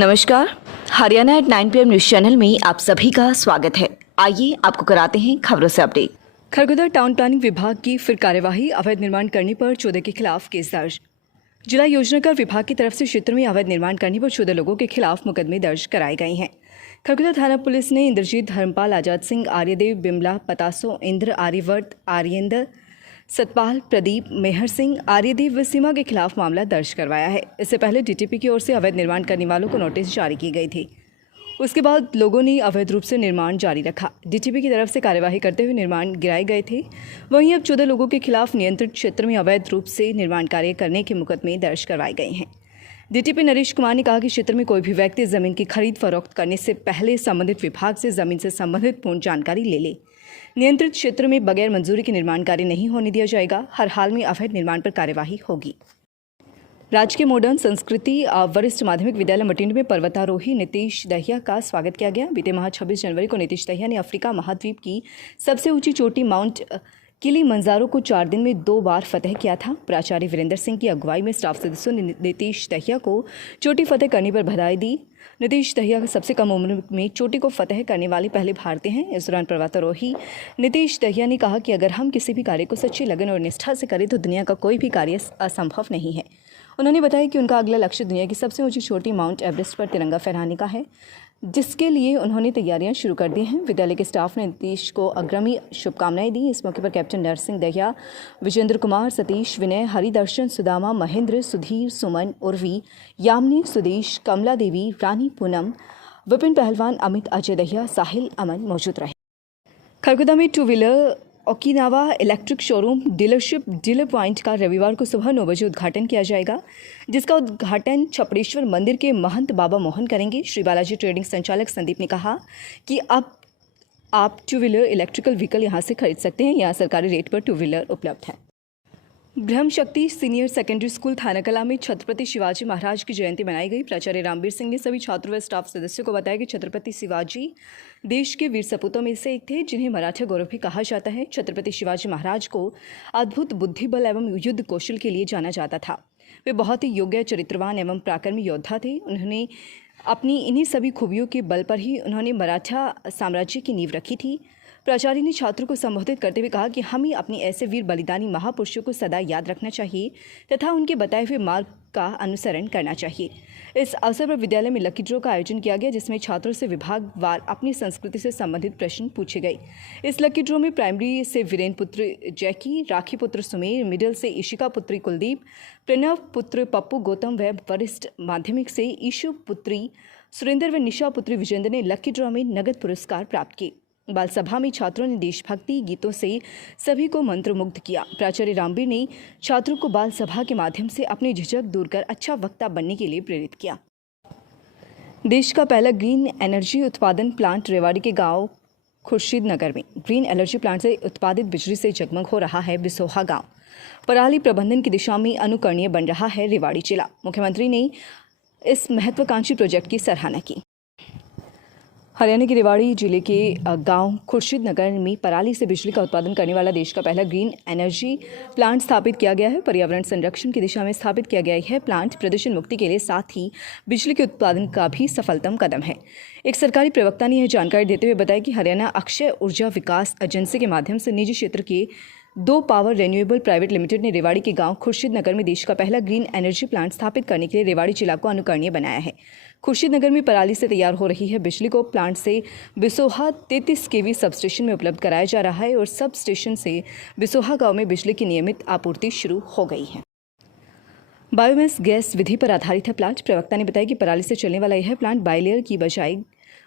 नमस्कार। Haryana at 9 PM news channel में आप सभी का स्वागत है। आइए आपको कराते हैं खबरों से अपडेट। खरगोदा टाउन प्लानिंग विभाग की फिर कार्यवाही। अवैध निर्माण करने पर 14 के खिलाफ केस दर्ज। जिला योजनाकार विभाग की तरफ से क्षेत्र में अवैध निर्माण करने पर 14 लोगों के खिलाफ मुकदमे दर्ज कराए गए हैं। खरगोदा थाना पुलिस ने इंद्रजीत, धर्मपाल, आजाद सिंह, आर्यदेव, बिमला, पतासो, इंद्र, आर्यवर्त, आर्येंद्र, सतपाल, प्रदीप, मेहर सिंह, आर्यदेव व सीमा के खिलाफ मामला दर्ज करवाया है। इससे पहले डीटीपी की ओर से अवैध निर्माण करने वालों को नोटिस जारी की गई थी। उसके बाद लोगों ने अवैध रूप से निर्माण जारी रखा। डीटीपी की तरफ से कार्यवाही करते हुए निर्माण गिराए गए थे। वहीं अब 14 लोगों के खिलाफ नियंत्रित क्षेत्र में अवैध रूप से निर्माण कार्य करने के मुकदमे दर्ज करवाए गए हैं। डीटीपी नरेश कुमार ने कहा कि क्षेत्र में कोई भी व्यक्ति जमीन की खरीद फरोख्त करने से पहले संबंधित विभाग से जमीन से संबंधित पूर्ण जानकारी ले ले। नियंत्रित क्षेत्र में बगैर मंजूरी के निर्माण कार्य नहीं होने दिया जाएगा। हर हाल में अवैध निर्माण पर कार्यवाही होगी। राजकीय मॉडर्न संस्कृति वरिष्ठ माध्यमिक विद्यालय मटिंड में पर्वतारोही नीतीश दहिया का स्वागत किया गया। बीते माह 26 जनवरी को नीतीश दहिया ने अफ्रीका महाद्वीप की सबसे ऊंची चोटी माउंट किलिमंजारो को 4 दिन में 2 बार फतह किया था। प्राचार्य वीरेंद्र सिंह की अगुवाई में स्टाफ सदस्यों ने नीतीश दहिया को चोटी फतह करने पर बधाई दी। नीतीश दहिया सबसे कम उम्र में चोटी को फतह करने वाले पहले भारतीय हैं। इस दौरान पर्वतारोही नीतीश दहिया ने कहा कि अगर हम किसी भी कार्य को सच्ची लगन और निष्ठा से करें तो दुनिया का कोई भी कार्य असंभव नहीं है। उन्होंने बताया कि उनका अगला लक्ष्य दुनिया की सबसे ऊंची चोटी माउंट एवरेस्ट पर तिरंगा फहराने का है, जिसके लिए उन्होंने तैयारियां शुरू कर दी हैं। विद्यालय के स्टाफ ने नीतीश को अग्रमी शुभकामनाएं दी। इस मौके पर कैप्टन नरसिंह दहिया, विजेंद्र कुमार, सतीश, विनय, हरिदर्शन, सुदामा, महेंद्र, सुधीर, सुमन, उर्वी, यामिनी, सुदेश, कमला देवी, रानी, पूनम, विपिन पहलवान, अमित, अजय दहिया, साहिल, अमन मौजूद रहे। खरगोदा में 2 wheeler Okinawa electric showroom dealership dealer point का रविवार को सुबह 9 बजे उद्घाटन किया जाएगा, जिसका उद्घाटन छपड़ेश्वर मंदिर के महंत बाबा मोहन करेंगे। श्री बालाजी ट्रेडिंग संचालक संदीप ने कहा कि अब आप 2 व्हीलर इलेक्ट्रिकल व्हीकल यहां से खरीद सकते हैं। यहाँ सरकारी रेट पर 2 व्हीलर उपलब्ध है। ब्रह्म शक्ति सीनियर सेकेंडरी स्कूल थानाकला में छत्रपति शिवाजी महाराज की जयंती मनाई गई। प्राचार्य रामबीर सिंह ने सभी छात्रों व स्टाफ सदस्यों को बताया कि छत्रपति शिवाजी देश के वीर सपूतों में से एक थे, जिन्हें मराठा गौरव भी कहा जाता है। छत्रपति शिवाजी महाराज को अद्भुत बुद्धि बल एवं युद्ध कौशल के लिए जाना जाता था। वे बहुत ही योग्य, चरित्रवान एवं पराक्रमी योद्धा थे। उन्होंने अपनी इन्हीं सभी खूबियों के बल पर ही उन्होंने मराठा साम्राज्य की नींव रखी थी। प्राचार्य ने छात्रों को संबोधित करते हुए कहा कि हमें अपने ऐसे वीर बलिदानी महापुरुषों को सदा याद रखना चाहिए तथा उनके बताए हुए मार्ग का अनुसरण करना चाहिए। इस अवसर पर विद्यालय में लकी ड्रॉ का आयोजन किया गया, जिसमें छात्रों से विभागवार अपनी संस्कृति से संबंधित प्रश्न पूछे गए। इस लकी ड्रॉ में प्राइमरी से वीरेन पुत्र जैकी, राखी पुत्र सुमेर, मिडिल से इशिका पुत्री कुलदीप, प्रणव पुत्र पप्पू गौतम व वरिष्ठ माध्यमिक से ईशु पुत्री सुरेंद्र व निशा पुत्री विजेंद्र ने लकी ड्रॉ में नगद पुरस्कार प्राप्त किए। बाल सभा में छात्रों ने देशभक्ति गीतों से सभी को मंत्रमुग्ध किया। प्राचार्य रामबीर ने छात्रों को बाल सभा के माध्यम से अपनी झिझक दूर कर अच्छा वक्ता बनने के लिए प्रेरित किया। देश का पहला ग्रीन एनर्जी उत्पादन प्लांट रेवाड़ी के गांव खुर्शीद नगर में ग्रीन एनर्जी प्लांट से उत्पादित बिजली से जगमग हो रहा है बिसोहा गांव। पराली प्रबंधन की दिशा में अनुकरणीय बन रहा है रेवाड़ी जिला। मुख्यमंत्री ने इस महत्वाकांक्षी प्रोजेक्ट की सराहना की। हरियाणा के रेवाड़ी जिले के गांव खुर्शीद नगर में पराली से बिजली का उत्पादन करने वाला देश का पहला ग्रीन एनर्जी प्लांट स्थापित किया गया है। पर्यावरण संरक्षण की दिशा में स्थापित किया गया यह प्लांट प्रदूषण मुक्ति के लिए साथ ही बिजली के उत्पादन का भी सफलतम कदम है। एक सरकारी प्रवक्ता ने यह जानकारी देते हुए बताया कि हरियाणा अक्षय ऊर्जा विकास एजेंसी के माध्यम से निजी क्षेत्र के 2 पावर रिन्यूएबल प्राइवेट लिमिटेड ने रेवाड़ी के गांव खुर्शीद नगर में देश का पहला ग्रीन एनर्जी प्लांट स्थापित करने के लिए रेवाड़ी जिला को अनुकरणीय बनाया है। खुर्शीद नगर में पराली से तैयार हो रही है बिजली को प्लांट से बिसोहा 33 kV सब स्टेशन में उपलब्ध कराया जा रहा है और सब स्टेशन से बिसोहा गांव में बिजली की नियमित आपूर्ति शुरू हो गई है। बायोमैस गैस विधि पर आधारित है प्लांट। प्रवक्ता ने बताया कि पराली से चलने वाला यह प्लांट बायलेयर की बजाय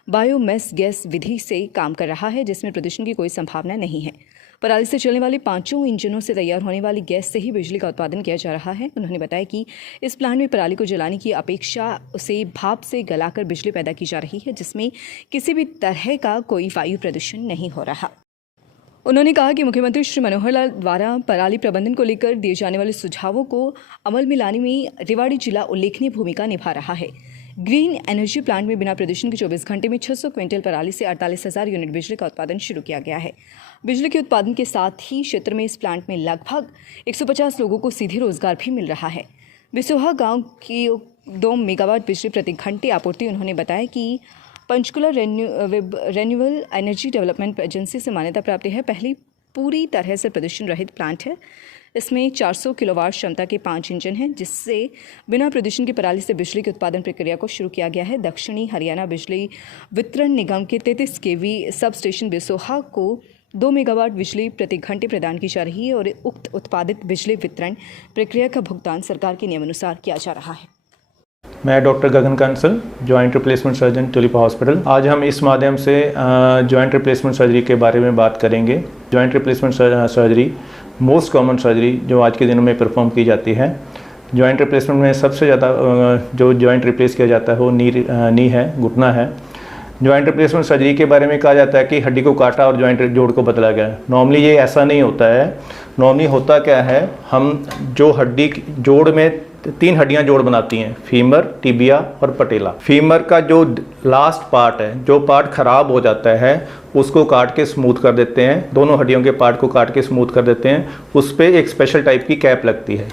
बायोमैस गैस विधि से काम कर रहा है, जिसमें प्रदूषण की कोई संभावना नहीं है। पराली से चलने वाले 5 इंजनों से तैयार होने वाली गैस से ही बिजली का उत्पादन किया जा रहा है। उन्होंने बताया कि इस प्लांट में पराली को जलाने की अपेक्षा उसे भाप से गलाकर बिजली पैदा की जा रही है, जिसमें किसी भी तरह का कोई वायु प्रदूषण नहीं हो रहा। उन्होंने कहा कि मुख्यमंत्री श्री मनोहर लाल द्वारा पराली प्रबंधन को लेकर दिए जाने वाले सुझावों को अमल में लाने में रेवाड़ी जिला उल्लेखनीय भूमिका निभा रहा है। ग्रीन एनर्जी प्लांट में बिना प्रदूषण के 24 घंटे में 600 क्विंटल पराली से 48,000 यूनिट बिजली का उत्पादन शुरू किया गया है। बिजली के उत्पादन के साथ ही क्षेत्र में इस प्लांट में लगभग 150 लोगों को सीधे रोजगार भी मिल रहा है। बिसोहा गांव की 2 मेगावाट बिजली प्रति घंटे आपूर्ति। उन्होंने बताया कि Panchkula renewable energy development agency से मान्यता प्राप्त है। पहली पूरी तरह से प्रदूषण रहित प्लांट है। इसमें 400 किलोवाट क्षमता के 5 इंजन हैं, जिससे बिना प्रदूषण की पराली से बिजली की उत्पादन प्रक्रिया को शुरू किया गया है। दक्षिणी हरियाणा बिजली वितरण निगम के 33 केवी सब स्टेशन बेसोहा को 2 मेगावाट बिजली प्रति घंटे प्रदान की जा रही है और उक्त उत्पादित बिजली वितरण प्रक्रिया का भुगतान सरकार के नियमानुसार किया जा रहा है। मैं doctor Gagan Kansal, joint replacement surgeon, Tulipa hospital. आज हम इस माध्यम से जॉइंट रिप्लेसमेंट सर्जरी के बारे में बात करेंगे। Joint replacement surgery most common surgery जो आज के दिनों में परफॉर्म की जाती है। जॉइंट रिप्लेसमेंट में सबसे ज़्यादा जो जॉइंट रिप्लेस किया जाता है वो नी है, घुटना है। जॉइंट रिप्लेसमेंट सर्जरी के बारे में कहा जाता है कि हड्डी को काटा और जॉइंट जोड़ को बदला गया। नॉर्मली ये ऐसा नहीं होता है। नॉर्मली होता क्या है, हम जो हड्डी जोड़ में 3 हड्डियां जोड़ बनाती हैं, फीमर, टिबिया और पटेला। फीमर का जो लास्ट पार्ट है, जो पार्ट खराब हो जाता है, उसको काट के स्मूथ कर देते हैं। दोनों हड्डियों के पार्ट को काट के स्मूथ कर देते हैं। उस पर एक स्पेशल टाइप की कैप लगती है।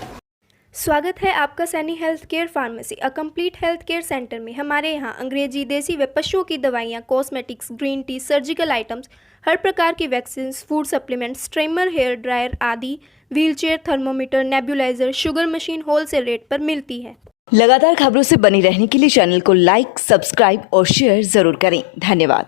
स्वागत है आपका Saini health care pharmacy, a complete health care centre में। हमारे यहाँ अंग्रेजी, देसी व पशुओं की दवाइयाँ, cosmetics, green tea, surgical items, हर प्रकार की vaccine, food supplements, trimmer, hair dryer आदि, wheelchair, thermometer, nebuliser, sugar machine wholesale rate पर मिलती है। लगातार खबरों से बनी रहने के लिए चैनल को लाइक, सब्सक्राइब और शेयर जरूर करें। धन्यवाद।